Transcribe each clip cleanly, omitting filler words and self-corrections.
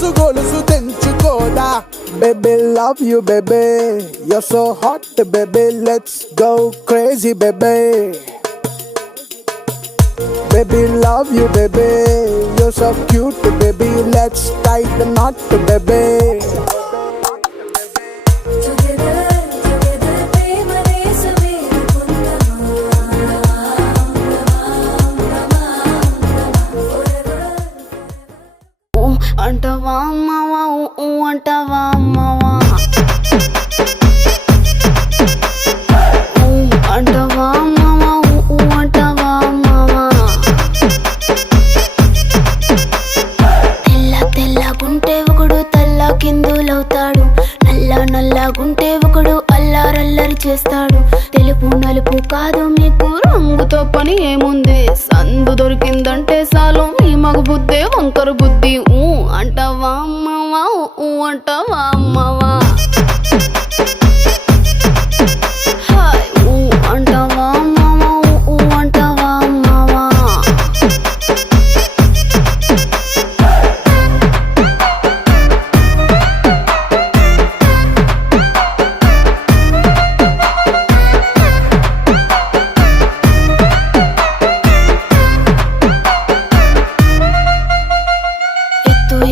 గొలుసు గొలుసు తెంచుకోదా. Baby love you baby, you're so hot baby, let's go crazy baby. Baby love you baby, you're so cute baby, let's tie the knot baby. అంటవా అమ్మవా అంటవా అమ్మవా అంటవా అమ్మవా అంటవా అమ్మవా. తెల్ల తెల్లగుంటే ఒకడు తెల్ల కిందులవుతాడు, నల్ల నల్లగుంటే ఒకడు అల్లారల్లరి చేస్తాడు. తెలుపు నలుపు కాదు మీకు రంగుతో పని ఏముంది, సందు దొరికిందంటే చాలు మీ మగ బుద్ధే వంకర బుద్ధి. అంటవా అమ్మవా అంటవా అమ్మవా. అంటవా అమ్మవా అంటవా అమ్మవా.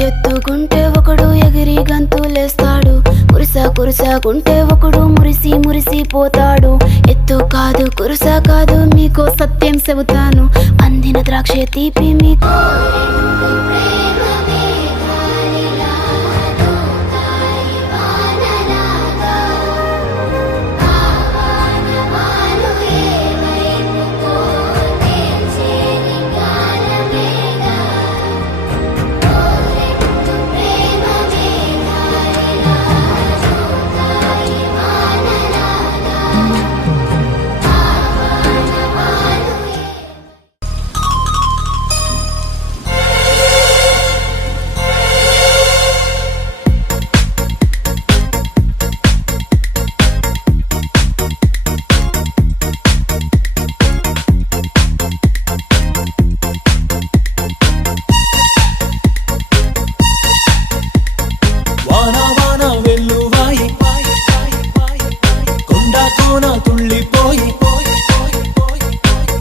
ఎత్తుకుంటే ఒకడు ఎగిరి గంతులేస్తాడు, కురుసాకుంటే ఒకడు మురిసి మురిసిపోతాడు. ఎత్తు కాదు కురుస కాదు మీకో సత్యం చెబుతాను, అందిన ద్రాక్ష తీపి మీకు.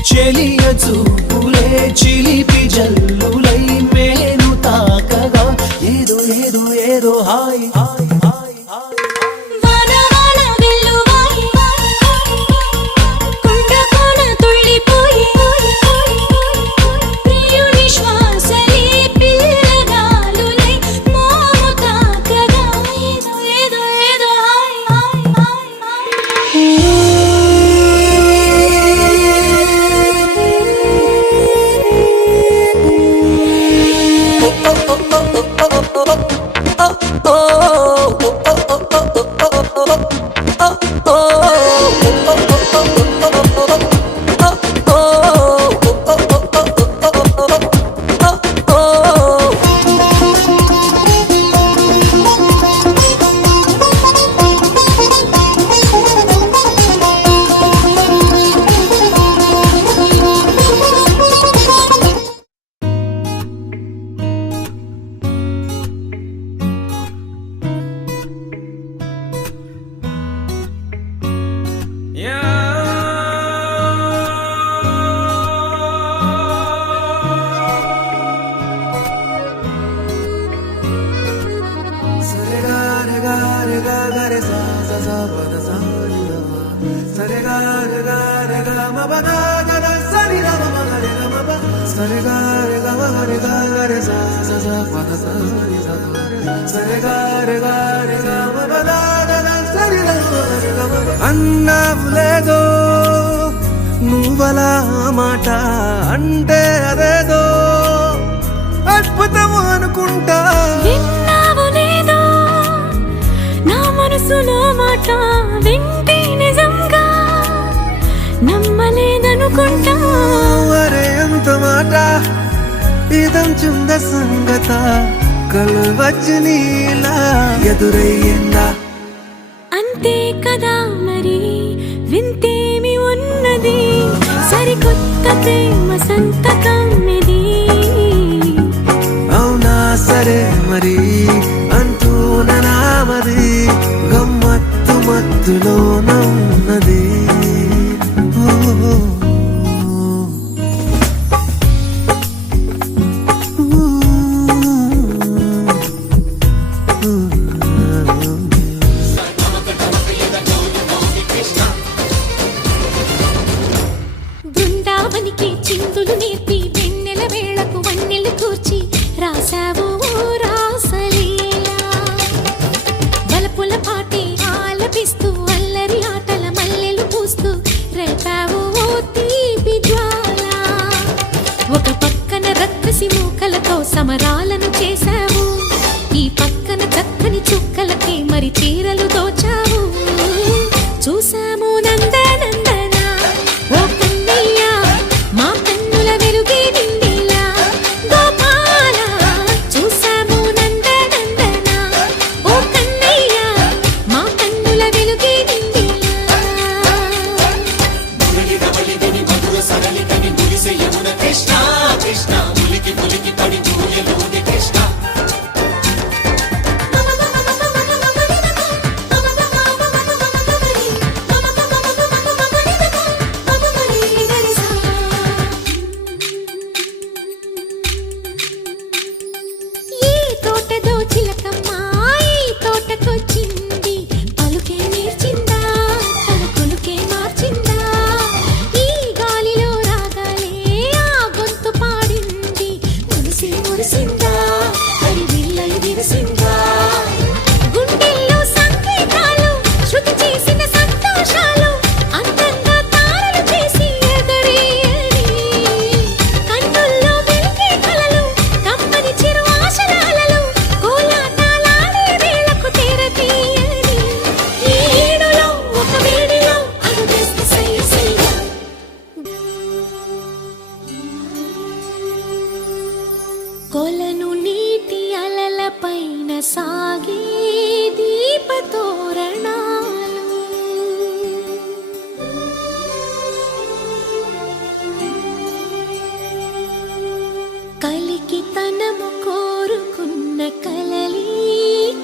చెలియ చూపులే చిలిపి జల్లులై మేను తాకగా ఏదో ఏదో ఏదో హాయ్ హాయ్ హాయ్ హాయ్. అన్నావు లేదో నువ్వలా మాట అంటే అదేదో అద్భుతము అనుకుంటా. విన్నావు లేదో నా మనసులో మాట వింటే నిజంగా నమ్మలేదనుకుంటా. అరే ఎంత మాట ఇదంచుంద సంగత కలవచ్చు నీలా ఎదురయ్యిందా. అంతే కదా మరి వింతేమి ఉన్నది, సరికొత్త ప్రేమ సంతకం ఇది. అవునా సరే మరి గొంతులోన ఉన్నది. బృందావనికి చిందులు నేర్పి వెన్నెల వేళకు వన్నెలు కూర్చి రాసావు రాసలీలా. బలపుల పాటే ఆలపిస్తూ అల్లరి ఆటల మల్లెలు పూస్తూ రేపావు తీపి జ్వాల. ఒక పక్కన రక్కసి మూకలతో సమరాలను చేశావు, ఈ పక్కన చక్కని చుక్కలకి మరి చీరలు దోచావు. చూసాము నందనందన ఓ కన్నయ్య, మా కన్నుల వెలుగే నిండిలా గోపాల. చూసాము నందనందన ఓ కన్నయ్య, మా కన్నుల వెలుగే నిండిలా. ఈ తోటదో చిలకమ్మ ఈ తోటకొచ్చింది, పలుకే నేర్చిందా తన కొలుకే మార్చిందా. ఈ గాలిలో రాగాలే ఆ గొంతు పాడింది, మనసి మురిసిందా హరి విల్లై విరిసిందా. గుండెల్లో సంకేతాలు శృతి చేసిన సంతోషాలు అందంగా తారలు చేసి ఎగరేయని. కన్నుల్లో వెలిగే కలలు కమ్మని చిరు ఆశల అలలు కోలాటాలాడే వేళకు తెరతీయని. ఈ ఏడులో ఒక వేడిలో అడుగేస్తే సయ్య సయ్య. కొలను నీటి అలల పైన సాగే దీపతోరణాలు. కలికి తనము కోరుకున్న కలలి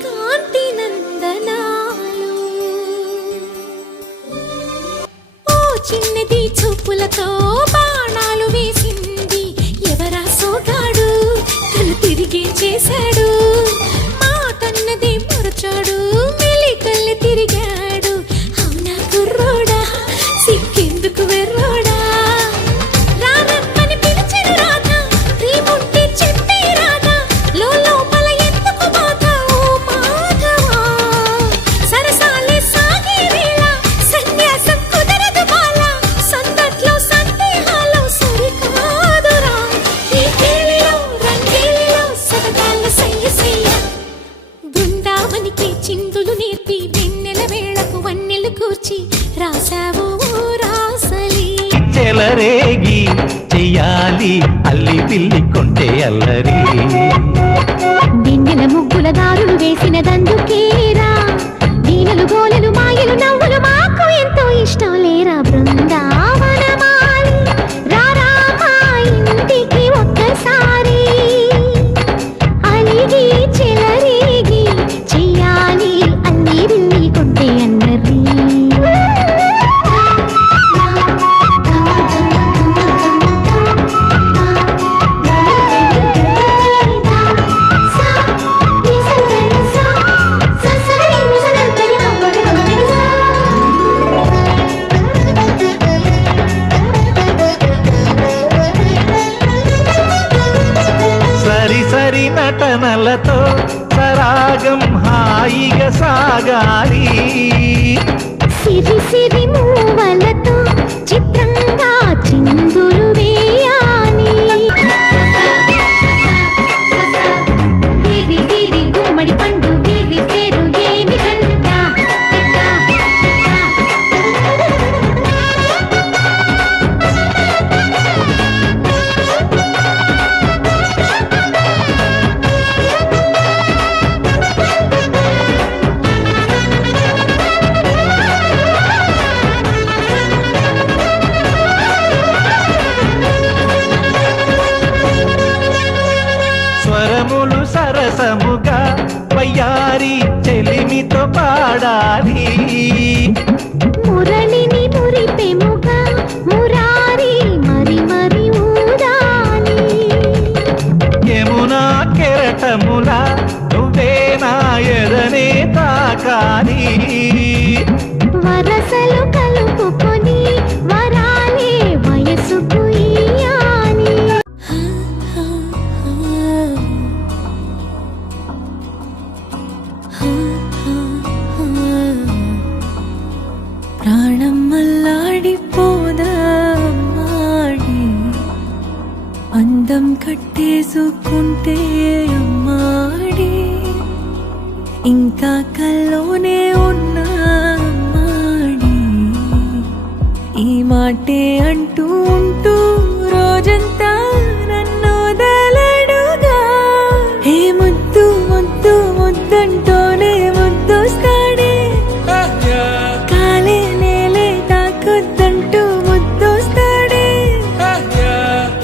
కాంతి నందనాలు. ఓ చిన్నది చూపులతో బాణాలు వేసింది, ఎవరా సోగాడు తను తిరిగి చేశాడు. మాటన్నది మరచాడు, మెలికల్లి తిరిగాడు. అవునా కుర్రోడా సిక్కెందుకు వెర్రోడా. రారమ్మని పిలిచెను రాధా, రీముంటే చెప్పే రాధా, లోపల ఎందుకు బాధ ఓ మాధవా. సరసాలే సాగే వేళ సన్యాసం కుదరదు బాల, సందట్లో సందేహాలు సరికాదురా. ఈ కేళిలో రంగేలిలో సరదాల సయ్య సయ్య. బృందావనికి చిందులు నేర్పి వెన్నెల వేళకు వన్నెలు కూర్చి రాసావు రాసలీ. చెలరేగి చెయ్యాలి అల్లి పిల్లి కొంటే అల్లరి. వెన్నెల ముగ్గుల దారులు వేసిన దందుకేరా, దీనలు గోలలు మాయలు నవ్వులు మాకు ఎంతో ఇష్టం లేరా. బృందావనమాలి రారా మా ఇంటికి ఒక్కసారి, అలిగి చెలరేగి చెయ్యాలి అల్లి బిల్లి కొంటే అన్నరి. సరి సరి నటనలతో సరాగం హాయిగా సాగాలి. సిరి సిరి మూవలతో చిత్రంగా చిందులు వేయాలి. వీరి వీరి గుమ్మడి పండు వీరి పేరు ఏమిటంట. స్వరములు సరసముగా వయ్యారి చెలిమితో పాడాలి. అందం కట్టేసుకుంటే అమ్మాడి ఇంకా కల్లోనే ఉన్నా అమ్మాడి ఈ మాటే అంటూ ఉంటూ రోజంతా నన్ను వదలడుగా హే ముద్దు ముద్దు ముద్దంటూనే ముద్దొస్తాడే కాలే నేలే తాకొద్దంటూ ముద్దొస్తాడే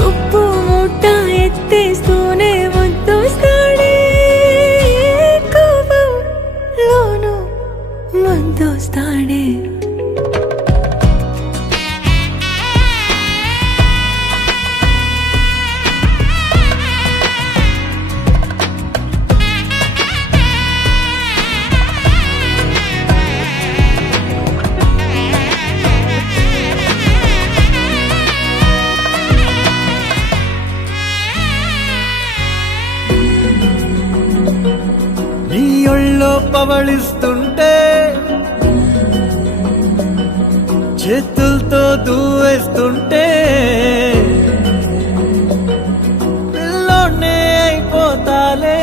ఉప్పు మూట ఎత్తేస్తూనే ముద్దొస్తాడే కోపంలోను ముద్దొస్తాడే నీ ఒళ్ళో పవళిస్తుంటే చేతులతో దూవేస్తుంటే పిల్లోనే అయిపోతాలే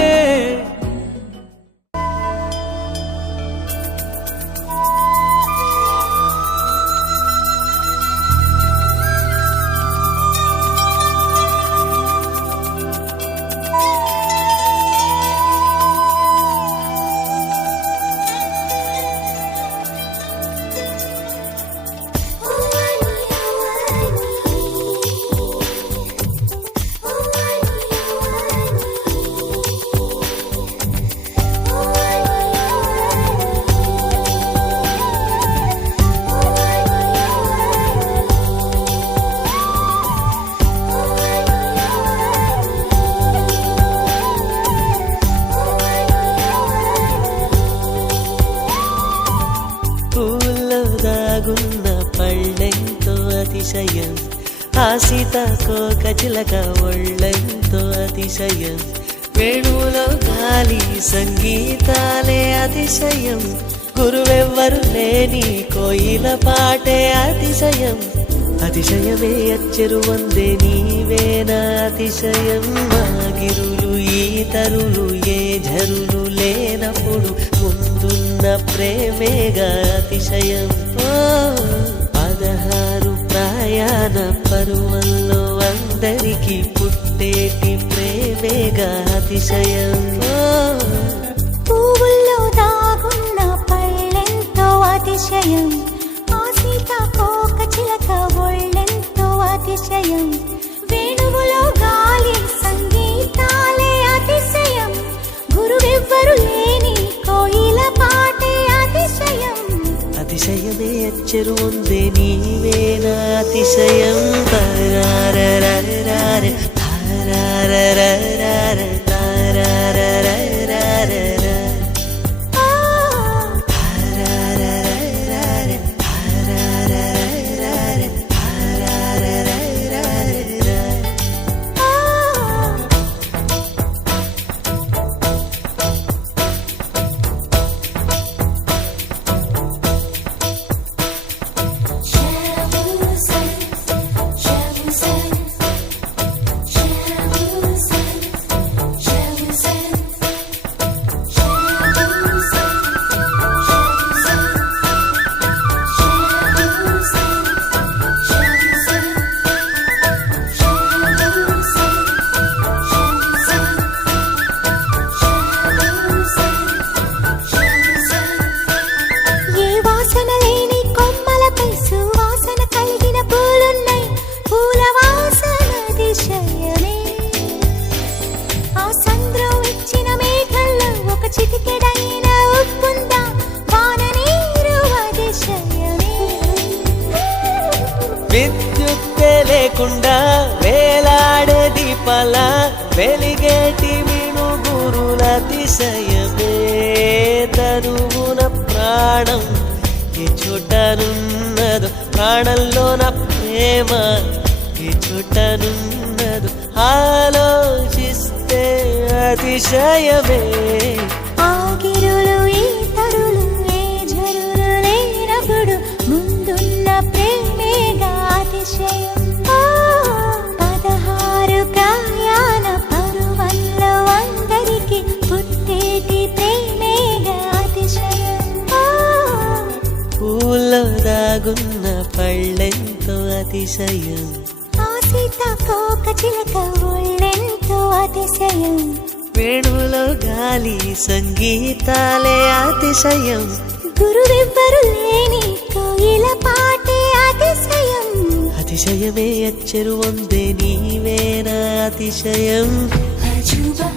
పూల్లో దాగున్న పళ్ళెంతో అతిశయం ఆ సీతాకోక చిలక ఒళ్ళెంతో అతిశయం వేణువులో గాలి సంగీతాలే అతిశయం గురువెవ్వరు లేని కోయిల పాటే అతిశయం అతిశయమే అచ్చెరు వందే నీవేనా అతిశయం మాగిరులు ఈతరులు ఏ ఝరులు లేనప్పుడు ముందున్న ప్రేమేగా అతిశయం 16 ప్రయాణ పరువల్లో అందరికీ పుట్టేటి ప్రేమేగా అతిశయం పువ్వుల్లో దాగున్న పళ్ళెంతో అతిశయం ఆ సీతాకోక చిలక ఒళ్ళెంతో అతిశయం వేణువులో గాలి సంగీతాలే అతిశయం గురువెవ్వరు లేని కోయిల పాటే అతిశయం అతిశయమే అచ్చెరు ఉందే నీవేనా అతిశయం తారారరారరార, తారారరారరార, తారారరారరార, తారారరారరార, తారారరారరార, తారారరారరార. ఏ వాసన లేని కొమ్మలపై సువాసన కలిగిన పూలున్నాయి పూల వాసన అతిశయమే ఆ సంద్రం ఇచ్చిన మేఘల్లో ఒక చిటికెడైన ఉప్పుందా వాన నీరు అతిశయమే విద్యుత్తే లేకుండా వేలాడే దీపాల వెలిగేటి మిణుగురుల అతిశయమే తనువున ప్రాణం ఏ చోటనున్నదో ప్రాణంలోన ప్రేమ ఏ చోటనున్నదో ఆలోచిస్తే అతిశయమే ఆగిరులు ఈతరులు ఏ ఝరులు లేనప్పుడు ముందున్న ప్రేమేగా అతిశయం 16 ప్రాయ అతిశయం. ఆ సీతాకోక చిలక ఒళ్ళెంతో అతిశయం. వేణులో గాలి సంగీతాలే అతిశయం. గురువెవ్వరు లేని కోయిల పాటే అతిశయం. అతిశయమే అచ్చరు వందే నీవేనా అతిశయం. అజూబా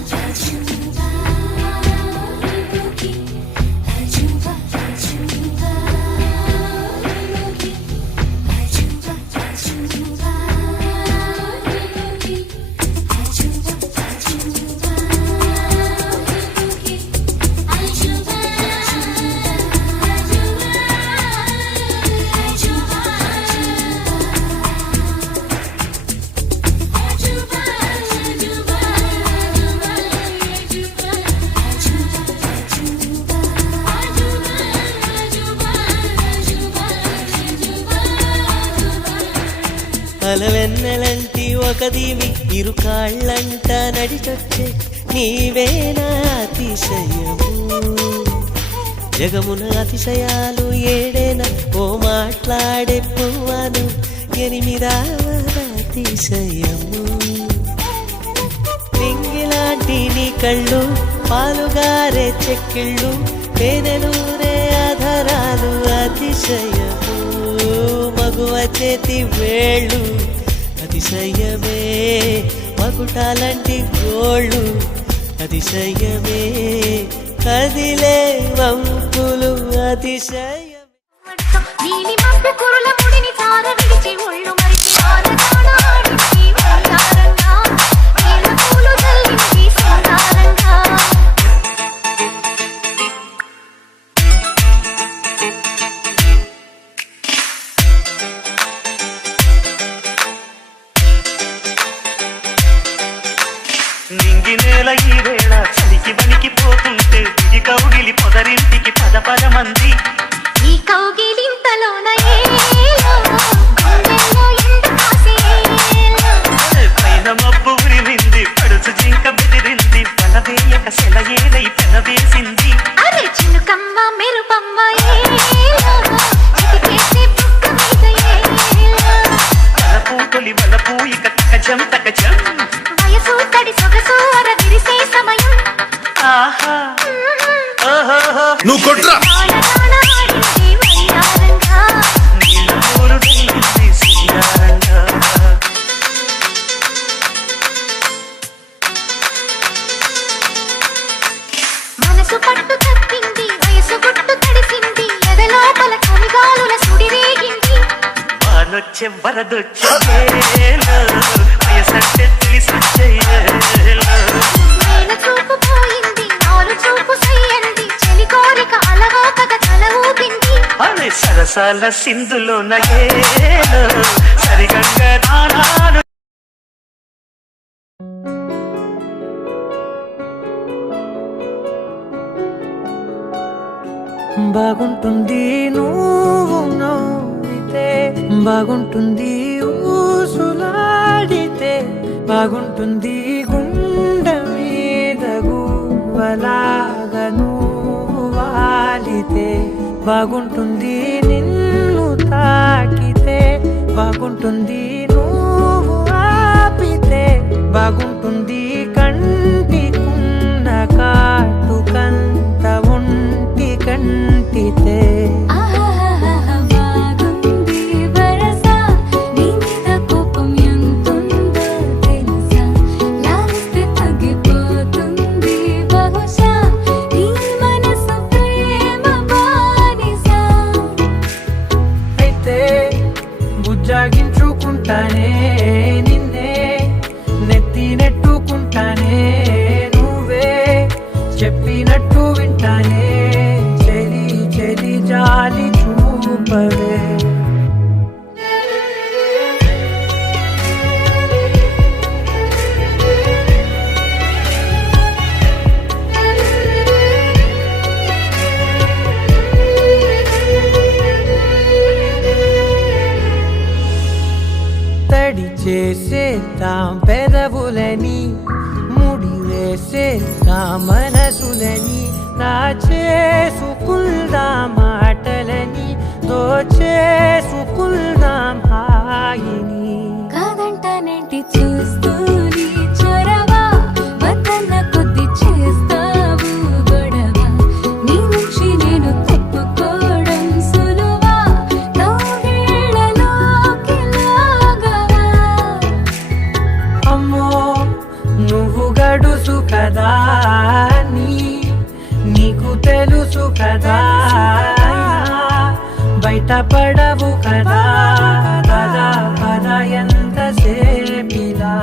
అజూబా అజూబా అజూబా అజూబా అజూబా అలవెన్నెలంటి ఒక దీవి ఇరు కాళ్ళంట నడిచొచ్చే నీవేనా అతిశయము. జగమున అతిశయాలు ఏడేన ఓ మాట్లాడే పువ్వను 8వ అతిశయము. నింగిలాంటి నీ కళ్ళు పాలుగారే చెక్కిళ్ళు తేనెలూరే ఆధారాలు అతిశయము. మగువ చేతి వేళ్ళు అతిశయమే. మగుటాలంటి గోళ్ళు అతిశయమే. కదిలే వంపులు అతిశయమే. నీలి మబ్బు కురుల ముడిని తార విడిచి ఒళ్ళు మరిచి ఆనగానాడింది బంగారంగా. నీల పూలు చల్లింది సింగారంగా. నింగి నేల ఈ వేళ చలికి వణికిపోతుంటే దిగి కౌగిలి పొదరింటికి పద మంది. ఈ కౌగిలింతలోన ఏలో గుండెల్లో ఎండ కాసేలో. పైన మబ్బు ఉరిమింది పడుచు జింక బెదిరింది. వలవేయక సెలయేలై పెనవేసింది. అరే చినుకమ్మ మెరుపమ్మ ఏలో చిటికేసే బుగ్గ మీద ఏలో. వలపు తొలి వలపు ఇక తకజం తకజం. వయసు తడి సొగసు అర విరిసే సమయం. ఆహా ఓహో నువ్వు కొట్రా. ఆనగానాడింది వయ్యారంగా. నీళ్ళ ఊరు వెళ్ళింది సింగారంగా. మనసు పట్టు తప్పింది వయసు గుట్టు తడిసింది. ఎదలోపల కమిగాలుల సుడి రేగింది. వానొచ్చే వరదొచ్చే వయసంటే తెలిసొచ్చేలో. నేను చూపు పోయింది నాలు చూపు సయ్యంది. చెలి కోరిక అలవోకగ తల ఊపింది. అనే సరసాల సింధులో నయేలో సరిగంగ నానాను. బాగుంటుంది నువ్వు నవ్వితే, బాగుంటుంది ఊసులాడితే, బాగుంటుంది గుండె మీద గువ్వలాగా నువ్వు వాలితే, బాగుంటుంది నిన్ను తాకితే, బాగుంటుంది నువ్వు ఆపితే, బాగుంటుంది కంటికున్న కాటుకంత ఒంటి కంటితే. బాగుంది వరస నీ మీద కోపం ఎంతుందో తెలుసా. లాలిస్తే తగ్గిపోతుంది బహుశా నీ మనసు ప్రేమ బానిస. అయితే బుజ్జాగించుకుంటానే నిన్నే, నెత్తి నెట్టుకుంటానే నువ్వే చెప్పినట్టు వింటానే. చెలి చెలి జాలి చూపవే. తడి చేసేద్దాం పెదవులని, ముడి వేసేద్దాం మనసులని, నా చేసుకుందాం మాటలని, దోచేసుకుందాం హాయిని. కాదంటానేంటి చూస్తూని చొరవ వద్దన్న కొద్ది చేస్తావు గొడవ నీ నుంచి నేను తప్పుకోవడం సులువా నవ్వేళ్లలోకి లాగవా అమ్మో నువ్వు గడుసు కదా నీకు తెలుసు కదా బయట పడవు కదా పద పద ఎంత సేపిలా.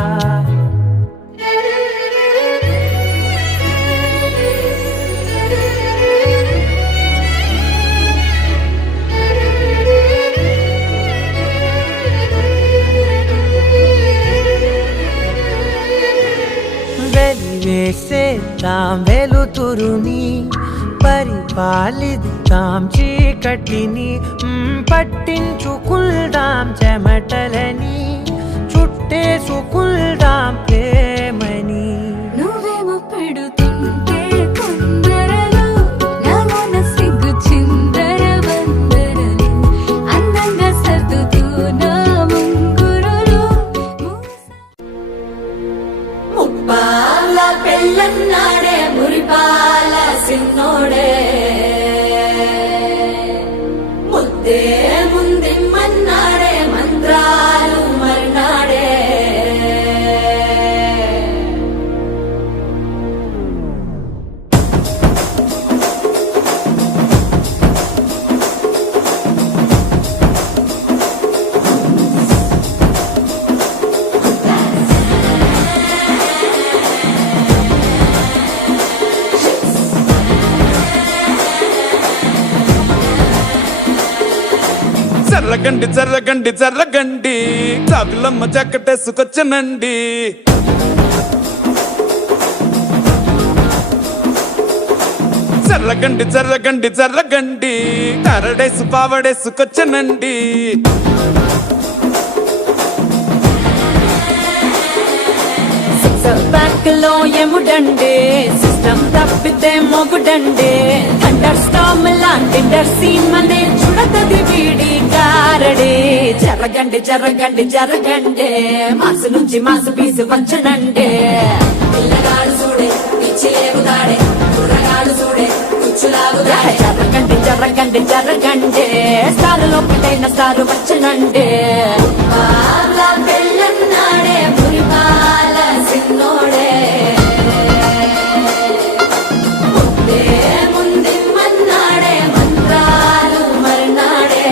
వెలివేసేద్దాం వెలుతురుని పరిపాలిద్దాం చీకటిని పట్టించుకుందాం చెమటలని చుట్టేసుకుందాం ప్రేమని. నువ్వేమో పెడుతుంటే కొందరలు నాలోన సిగ్గు చిందర వందరలు అందంగా సర్దుతూ నా ముంగురులు ముప్పాల పెళ్ళన్నాడే మురిపాల సిన్నోడే ముద్దే ముందిమ్మన్నాడే మంత్రాలు మర్నాడే జర్రగండి జర్రగండి జర్రగండి చాదులమ్మ చక్కటేసుకొచ్చనండి. జర్రగండి జర్రగండి జర్రగండి కరడేసు పావడేసుకొచ్చనండి. బ్యాక్ లో ఎముడండే సిస్టమ్ తప్పితే మొగుడండే థండర్ స్టామ్ లాంటి సీన్ మనే చుడతది వీడి కారడే. జరగండి జరగండి జరగండే మాసు నుంచి మాసు పీసు పంచనండే. పిల్లగాడు చూడే పిచ్చి లేగుదాడే కుర్రగాడు చూడే కుచ్చులాగుదాడే. జరగండి జరగండి జరగండే స్టారులో ఒకటైన స్టారు వచ్చనండే. పెళ్ళన్నాడే మురిపాల సిన్నోడే ముద్దే ముందిమ్మన్నాడే మంత్రాలు మర్నాడే.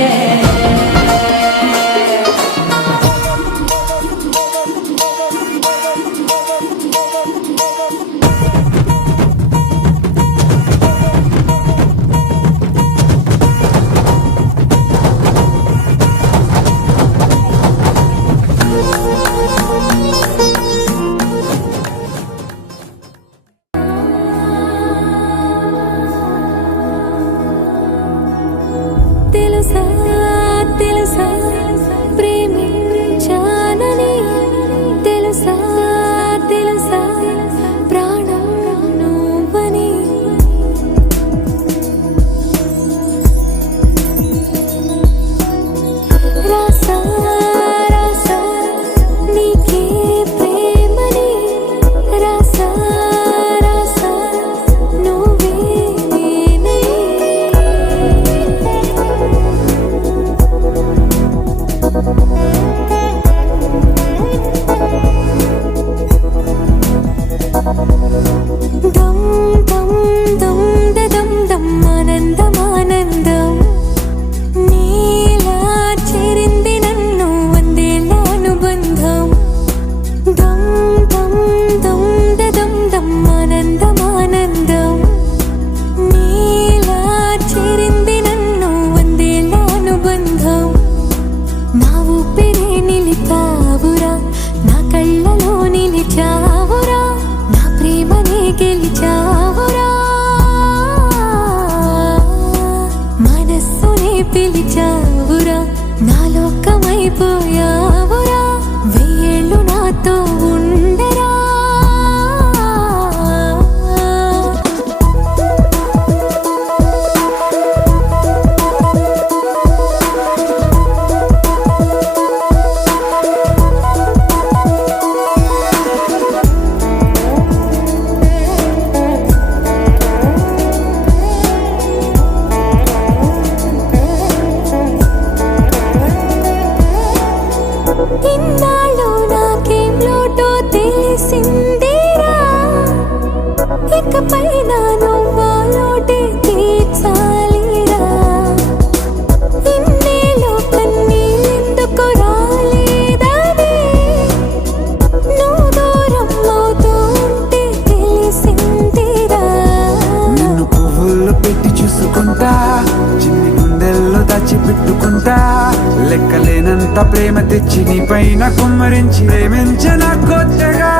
ప్రేమ తెచ్చి నీ పైన కుమ్మరించి ప్రేమించిన కొత్తగా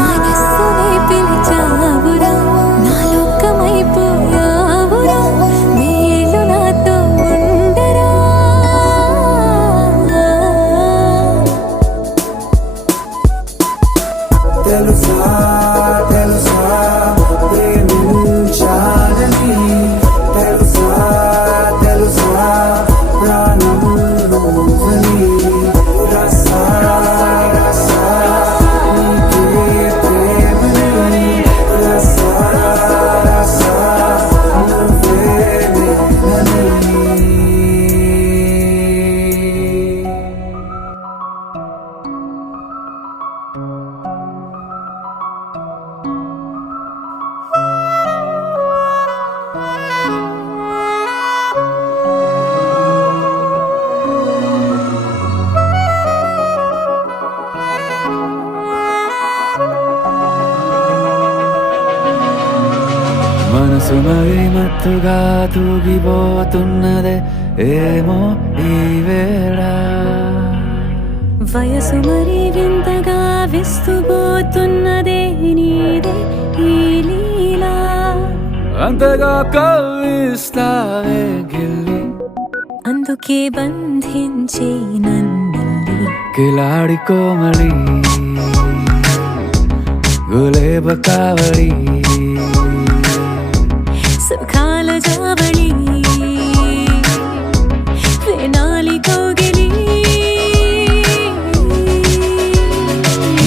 మనస్సునే పిలిచావురా నా లోకమైపోయావురా మేలు నాతో ఉండరా తెలుసా తెలుసా ప్రేమించాలని తెలుసా తెలుసా ప్రాణం నువ్వని రసా రసా నీకే ప్రేమని రసా రసా నువ్వే నేనని మనసు మరి మత్తుగా తూగిపోతున్నదే ఏమో ఈ వేళ వయసు మరి వింతగా విస్తుపోతున్నదే నీదే ఈ లీలా అంతగా కవ్విస్తావే గిల్లి అందుకే బంధించే నన్నిల్లి కిలాడి కోమలి గులేబ కావడి సుఖాల జావళి వేనాలి కోగిలి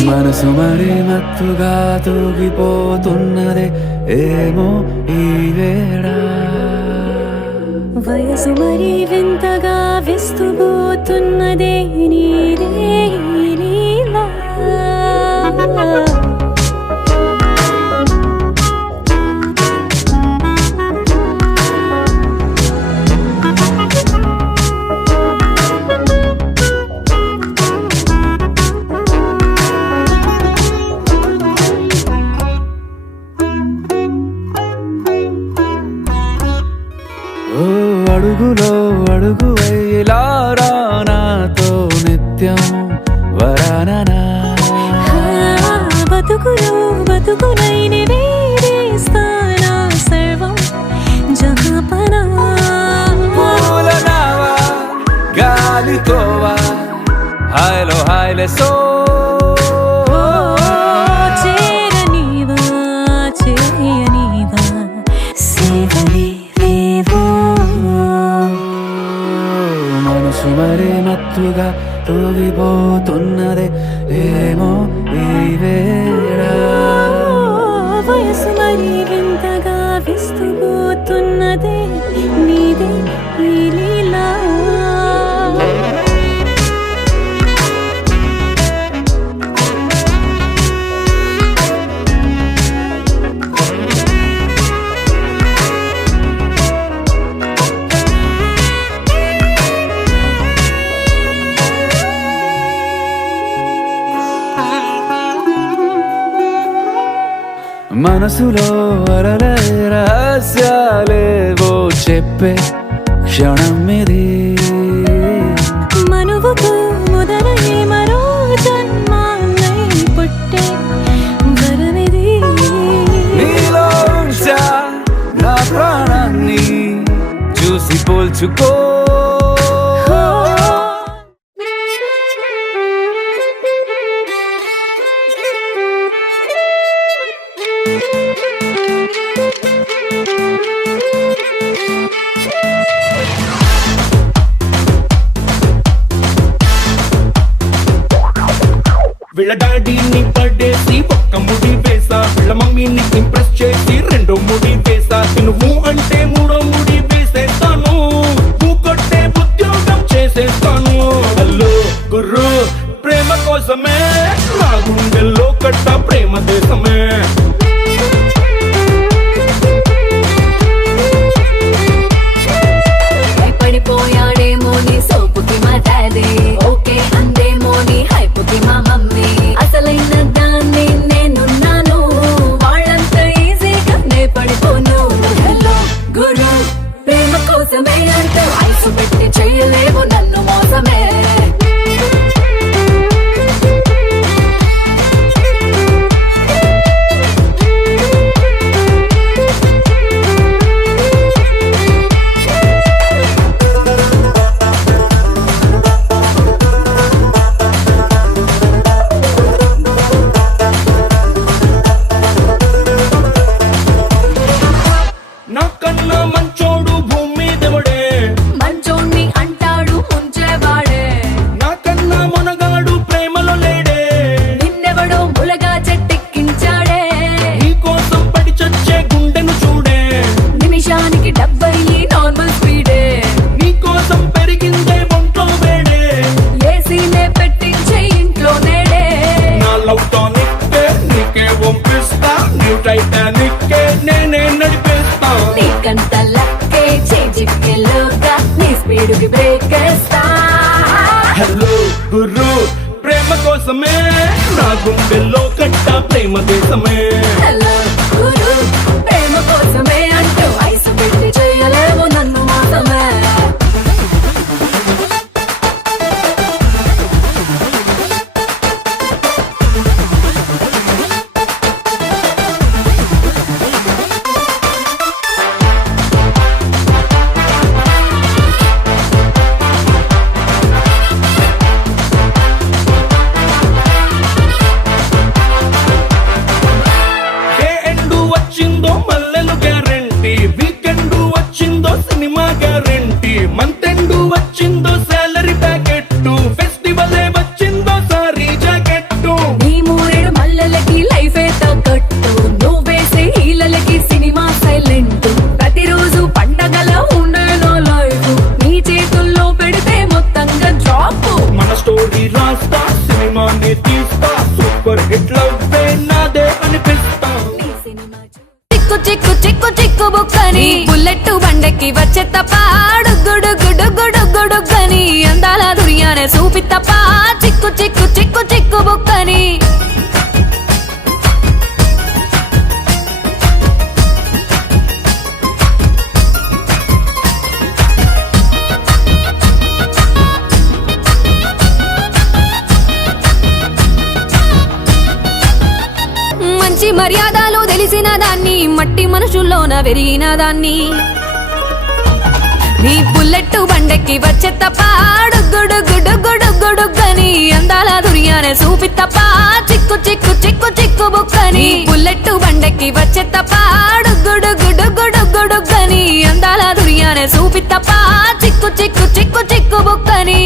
మనసు మరి మత్తుగా తూగిపోతున్నదే ఏమో ఈ వేళ వయసు మరి వింతగా విస్తుపోతున్నదే నీదే ఈ లీలా ఓ అడుగులో అడుగు వేలారా నాతో నిత్యం వరాననా బతుకులో బతుకునైని వేరేస్తానా సర్వం జహాపనా పూల నావా గాలితోవా హాయ్లో హాయ్లే సో చేరనీవా చేయనీవా సేవలే లేవో మనసు మరి మత్తుగా తూగిపోతున్నదే ఏమో ఈ వేళ వయసు మరి వింతగా విస్తుపోతున్నదే నీదే ఈ లీలా మనసులో అరలే రహస్యాలేవో చెప్పే క్షణం ఇది మనువుకు మొదలై మరో జన్మాన్నై పుట్టే వరమిది నీలో ఉంచా నా ప్రాణాన్ని చూసి పోల్చుకో వీళ్ళ డాడీని పడేసి ఒక్క ముడి వేసా, వీళ్ళ మమ్మీని ఇంప్రెస్ చేసి రెండో ముడి వేసా, నువ్వు అంటే మూడో ముడి వేసేస్తాను, నువ్వు కొట్టే ఉద్యోగం చేసేస్తాను. హలో గుర్రు ప్రేమ కోసమే నా గుండెల్లో కట్ట ప్రేమ దేశమే. పడిపోయాడేమో నీ సోపుకి మా డాడీ, ఓకే అందేమో నీ హైపుకి మా మమ్మీ, అసలైన దాన్ని నేనున్నాను, వాళ్ళంత ఈజీగా నే పడిపోను. హలో గురు ప్రేమ కోసమే అంటే ఐసు పెట్టి చెయ్యలేవు నన్ను మోసమే. చేసి బ్రేక్ వేస్తా. హలో గుర్రు ప్రేమ కోసమే నా గుండెల్లో కట్ట ప్రేమ దేశమే. హలో గురు ప్రేమ కోసమే అంటూ ఐసు పెట్టి చేయలేము నన్ను మాత్రమే. డే ఎండు వచ్చిందో మల్లెలు గ్యారంటీ, వీకెండ్ వచ్చిందో సినిమా గ్యారంటీ, మంత్ ఎండు వచ్చిందో సాలరీ ప్యాకెట్, ఫెస్టివల్ వచ్చిందో సారీ జాకెట్. నీ మూరెడు మల్లెలకి లైఫే తగ్గట్టు, నువ్వేసే హీలలకి సినిమా సైలెంట్. ప్రతిరోజు పండగల ఉండేనో లైఫ్, నీ చేతుల్లో పెడితే మొత్తంగా డ్రాప్. మన స్టోరీ రాస్తా సినిమాని తీస్తా, సూపర్ హిట్ లవ్వే నాదే అనిపిస్తా. చిక్కు చిక్కు చిక్కు చిక్కు బుక్కని బుల్లెట్ బండెక్కి వచ్చే తప్ప డుగ్గుడు గుడు గుడు గుడుగని అందాల దుర్యానే చూపి తప్ప చిక్కు చిక్కు చిక్కు చిక్కు బుక్కని. మంచి మర్యాదలు తెలిసిన దాన్ని, మట్టి మనుషుల్లోన వెరిగిన దాన్ని, నీ బుల్లెట్ బండెక్కి వచ్చే తప్ప డుగ్గుడు గుడు గుడు గుడుగని అందాల దుర్యానే చూపి తప్ప చిక్కు చిక్కు చిక్కు చిక్కు బుక్కని. బుల్లెట్ బండెక్కి వచ్చే తప్ప డుగ్గుడు గుడు గుడు గుడుగని అందాల దుర్యానే చూపి తప్ప చిక్కు చిక్కు చిక్కు చిక్కు బుక్కని.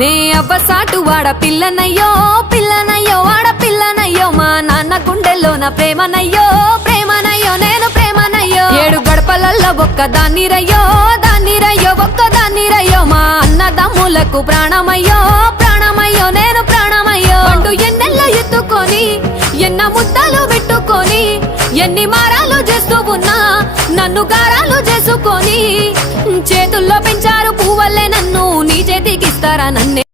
నే అవ్వసాటు వాడ పిల్లనయ్యో పిల్లనయ్యో వాడ పిల్లనయ్యో, మా నాన్న గుండెల్లోన ప్రేమనయ్యో ప్రేమనయ్యో నేను ప్రేమనయ్యో. 7 గడపలల్లో ఒక్క దాన్ని రయ్యో దాన్ని రయ్యో ఒక్క దాన్ని రయ్యో, మా అన్నదమ్ములకు ప్రాణమయ్యో ప్రాణమయ్యో నేను ప్రాణమయ్యో. అంటూ ఎన్నెల్లో ఎత్తుకొని ఎన్న ముద్దలు పెట్టుకొని ఎన్ని మారాలు చేస్తూ ఉన్నా నన్ను గారాలు చేసుకొని, చేతుల్లో పెంచారు పువ్వల్లే నన్ను, నీ చేతికిస్తారా నన్నే.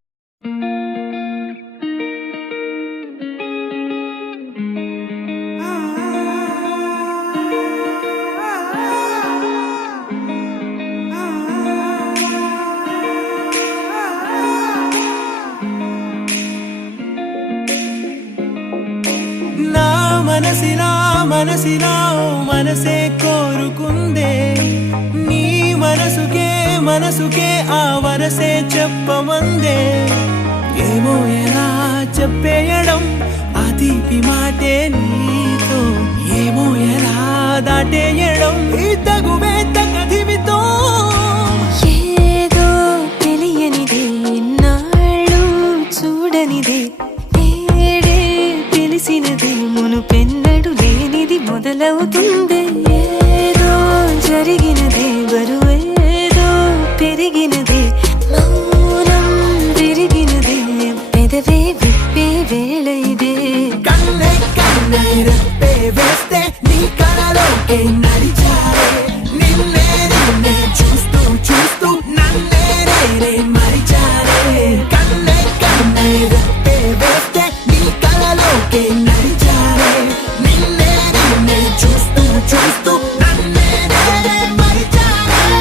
నా మనసినా మనసినా మనసే కోరుకుందే, నీ మనసుకే మనసుకే ఆ వరసే చెప్పమందే. ఏమో ఎలా చెప్పేయడం ఆ తీపి మాటే నీతో, ఏమో ఎలా దాటేయడం ఈ తగువే తగదివితో. ఏదో తెలియనిదే నాళ్ళు చూడనిదే, తేడే తెలిసినదే మునుపెన్నడు లేనిది మొదలవుతుంది. ఏదో జరిగినదే బరువేదో పెరిగినదే, మౌనం విరిగినదే పెదవే విప్పే వేళ ఇదే. కన్నే కన్నే రెప్పే వేస్తే నీ కలలోకే నడిచారే, నిన్నే నిన్నే చూస్తూ చూస్తూ నన్నే నేనే మరిచారే. కన్నే కన్నే రెప్పే వేస్తే నీ కలలోకే నడిచారే, నిన్నే నిన్నే చూస్తూ చూస్తూ నన్నే నేనే మరిచారే.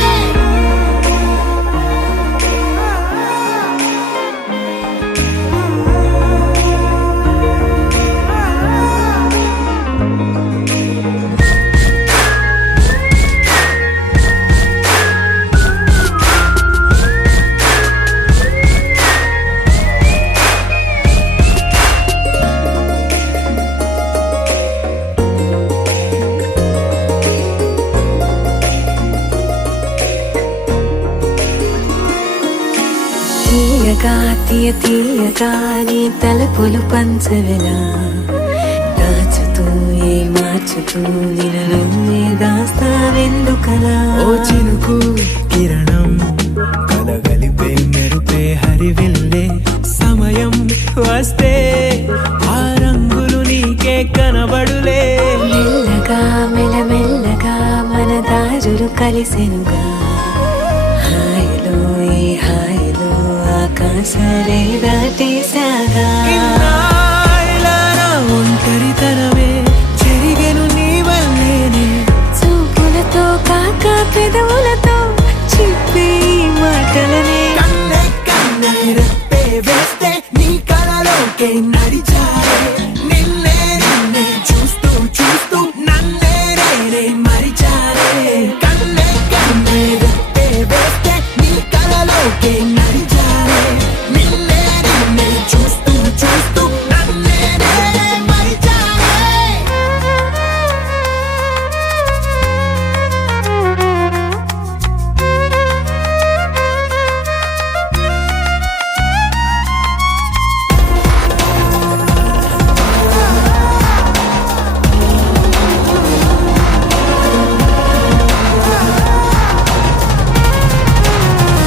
తీయ తీయగా నీ తలపులు పంచవెలా, దాచుతూ మార్చుతూ నిలనే దాస్తావెందుకలా ఓ చినుకు కిరణం కలగలిపే మెరుపే హరివిల్లే సమయం వస్తే ఆ రంగులు నీకే కనబడులే మెల్లగా మెల్లమెల్లగా మన దారులు కలిసెనుగా హాయిలో ఈ హాయిలో ఆకాశాలే దాటేసాగా ఒంటరితనమే చెరిగెను నీ వల్లేనే చూపులతో కాక పెదవులతో చెప్పే ఈ మాటలనే కన్నే కన్నే రెప్పే వేస్తే నీ కలలోకే నడిచారే నిన్నే నిన్నే చూస్తూ చూస్తూ నన్నే నేనే మరిచారే కన్నే కన్నే రెప్పే వేస్తే నీ కలలోకే నడిచారే నిన్నే నిన్నే చూస్తూ చూస్తూ నన్నే నేనే మరిచారే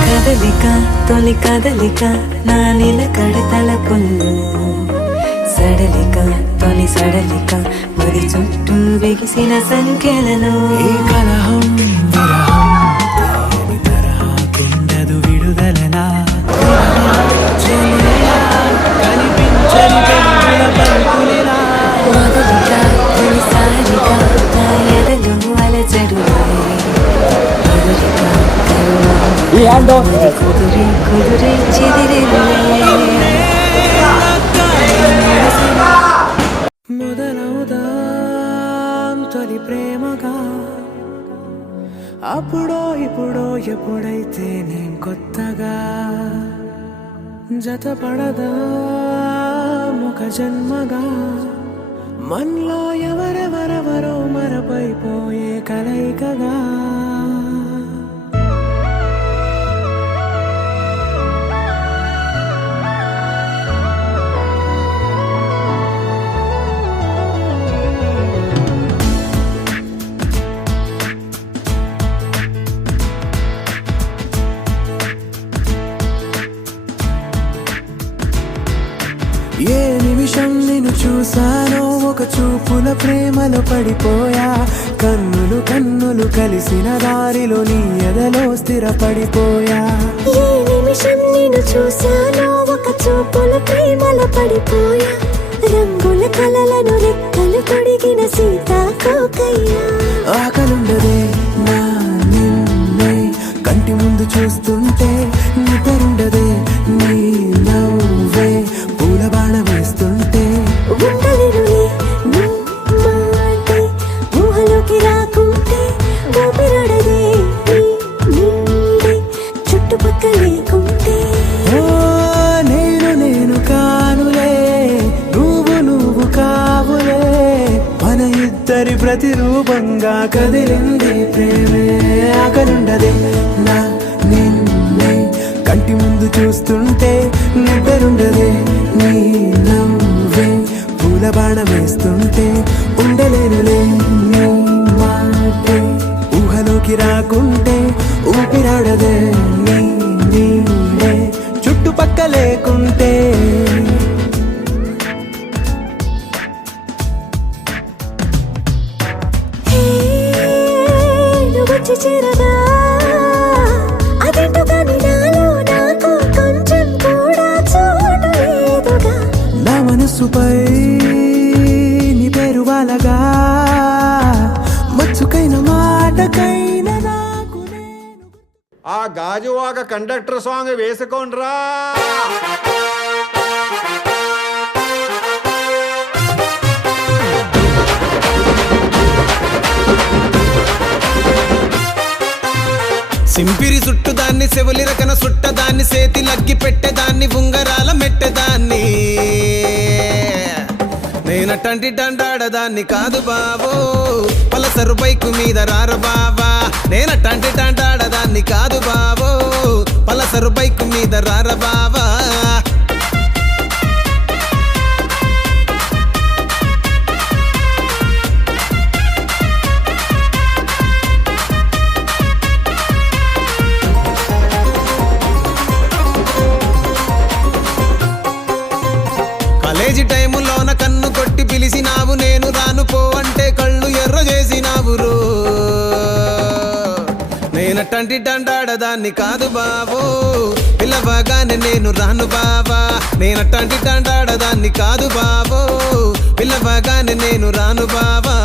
కదలిక తొలి కదలిక నా నిలకడ తలపుల్లో సడలిక తొలి సడలిక మరి చుట్టూ బిగిసిన సంఖ్యలలో ఈ కలహం విరహం దేని తరహాకుండదు విడుదలలా కనిపించని వెలుగుల పలుకులిలా మొదలిక తొలిసారిగా నా ఎదలు అలజడులే మొదలిక కుదిరి కుదిరి చెదిరిలే మొదలవుదాం తొలి ప్రేమగా అప్పుడో ఇప్పుడో ఎప్పుడైతే నేను కొత్తగా జతపడదా ఒక జన్మగా మనలో ఎవరెవరెవరో మరపైపోయే కలయికగా ఏ నిమిషం నిన్ను చూసానో ఒక చూపుల ప్రేమలో పడిపోయా కన్నులు కన్నులు కలిసిన దారిలో నీ ఎదలో స్థిరపడిపోయా ఏ నిమిషం నేను చూశానో ఒక చూపుల ప్రేమలో పడిపోయా రంగుల కలలను రెక్కలు తొడిగిన సీతాకోకయ్యా ఆకలుండదే నా నిన్నే కంటి ముందు చూస్తుంటే నిద్రుండదే నీ నవ్వే పూల బాణ వేస్తుంటే ఉండలేనులే నీ మాటే ఊహలోకి రాకుంటే ఊపిరాడదే నీ నీడే చుట్టుపక్కల లేకుంటే ఓ నేను నేను కానులే నువ్వు కావులే మన ఇద్దరి ప్రతిరూపంగా కదిలింది ప్రేమే ఆకలుండదే నా నిన్నే కంటి ముందు చూస్తుంటే నిద్రుండదే నీ నవ్వే పూల బాణం వేస్తుంటే ఉండలేనులే నీ మాటే ఊహలోకి రాకుంటే ఊపిరాడదే నీ నీడే చుట్టుపక్క లేకుంటే వచ్చి చేరగా అదేంటో కానీ నాలో నాకు కొంచెం కూడా చోటు లేదుగా నా మనసుపై నీ పేరు వాలగా మచ్చుకైన మాటకైన నాకు ఆ గాజువాక కండక్టర్ సాంగ్ వేసుకోండ్రా. సింపిరి చుట్టుదాన్ని సెవులి రకన సుట్టదాన్ని సేతి లగ్గి పెట్టేదాన్ని ఉంగరాల మెట్టేదాన్ని నేనటంటి డండాడదాన్ని కాదు బాబో పలసరు బైకు మీద రార బాబా నేనటంటి డండాడదాన్ని కాదు బాబో పలసరు బైకు మీద రార బాబా కాలేజీ టైములోన కన్ను కొట్టి పిలిచినావు నేను రాను పో అంటే కళ్ళు ఎర్ర చేసినావు రో నేనట్టంటి టండాడదాన్ని కాదు బావో పిల్లవగానే నేను రాను బావా నేనట్టంటి టండాడదాన్ని కాదు బావో పిల్లవగానే నేను రాను బావా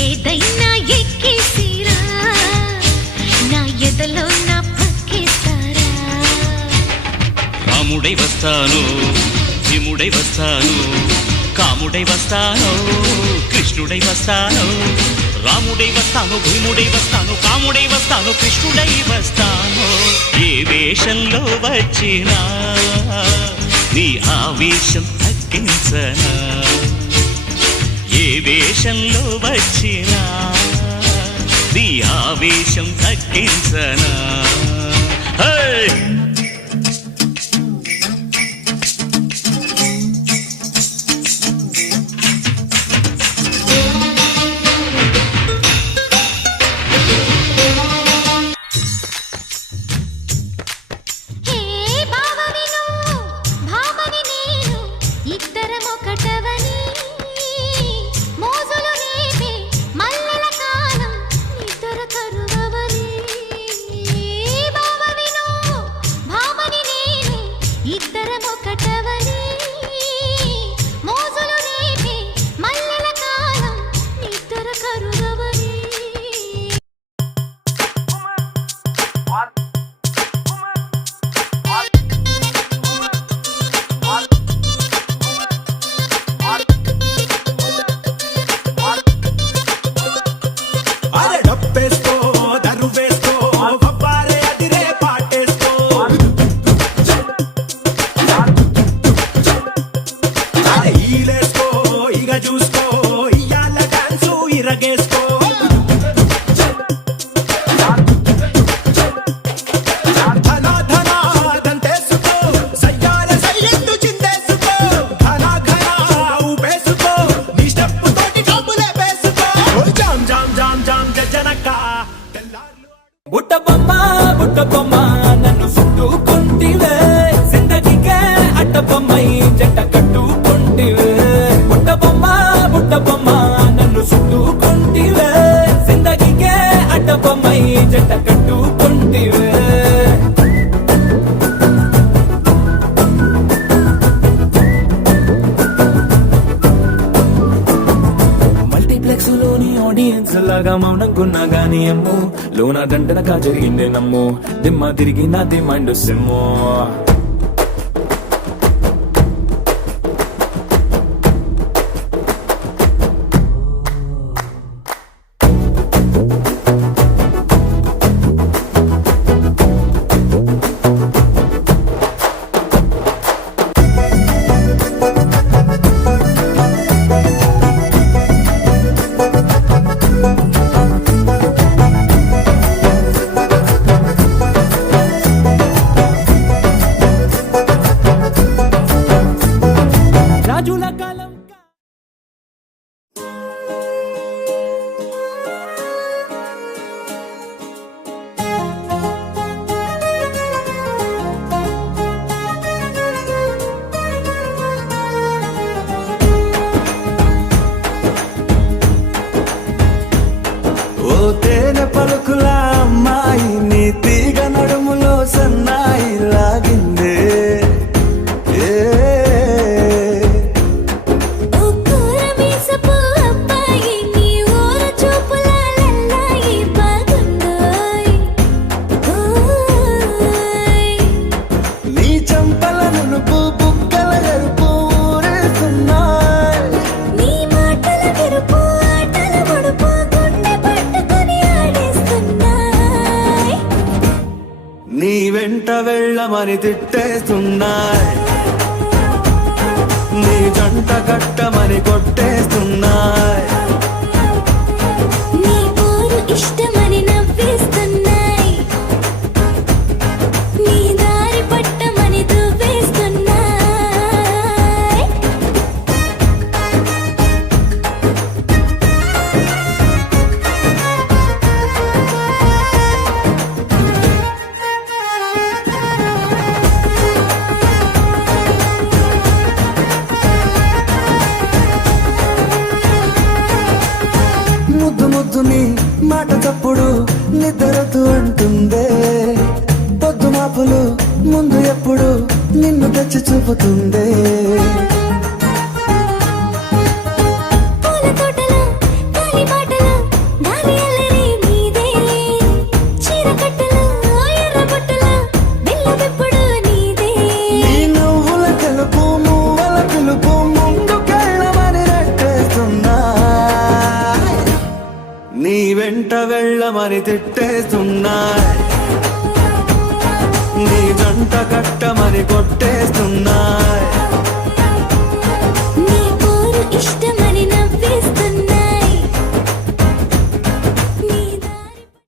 ఏదైనా ఎక్కేసిరా నా ఎదలో నా పక్కేస్తారా రాముడై వస్తాను భీముడై వస్తాను కాముడై వస్తాను కృష్ణుడై వస్తాను రాముడై వస్తాను భీముడై వస్తాను కాముడై వస్తాను కృష్ణుడై వస్తాను ఏ వేషంలో వచ్చినా నీ ఆవేశం తగ్గించనా ఏ వేషంలో వచ్చినా నీ ఆవేశం తగ్గించనా హే బుట్టబొమ్మ నన్ను చుట్టుకుంటివే జిందగీకే అడ్డబొమ్మై జంట కట్టుకుంటివే బుట్టబొమ్మ నన్ను చుట్టుకుంటివే జిందగీకే అడ్డబొమ్మై జంట కట్టుకుంటివే మల్టీప్లెక్స్ లోని ఆడియన్స్ లాగా మౌనంకున్నా గానీ అమ్ము లోన దండనగా జరిగిందే నమ్ము దిమ్మ తిరిగి నాది మైండ్ సిమ్ము తేనె పలుకుల అమ్మాయి నీ తీగ నడుములో సన్నాయి లాగిందే నీ చంపల నునుపు బుగ్గల ఎరుపు ఊరేస్తున్నాయి నీ మాటల విరుపు ఆటల ముడుపు గుండె పట్టుకొని ఆడేస్తున్నాయి నీ వెంట వెళ్ళమని తిట్టేస్తున్నాయి నీ జంట కట్టమని కొట్టేస్తున్నాయి నీ పోరు ఇష్టమని నవ్వేస్తున్నాయి నీ దారి పట్టమని దువ్వేస్తున్నాయి తెచ్చి చూపుతుందే పూల తోటలో గాలి బాటలో గాలి అల్లరి నీదేలే చీర కట్టలో ఎర్ర బుట్టలో బిల్ల పెప్పుడు నీదే ఈ నువ్వుల తెలుపు మువ్వల పిలుపు ముందుకెళ్ళమని నెట్టేస్తున్నా నీ వెంట వెళ్ళమని తిట్టేస్తున్నా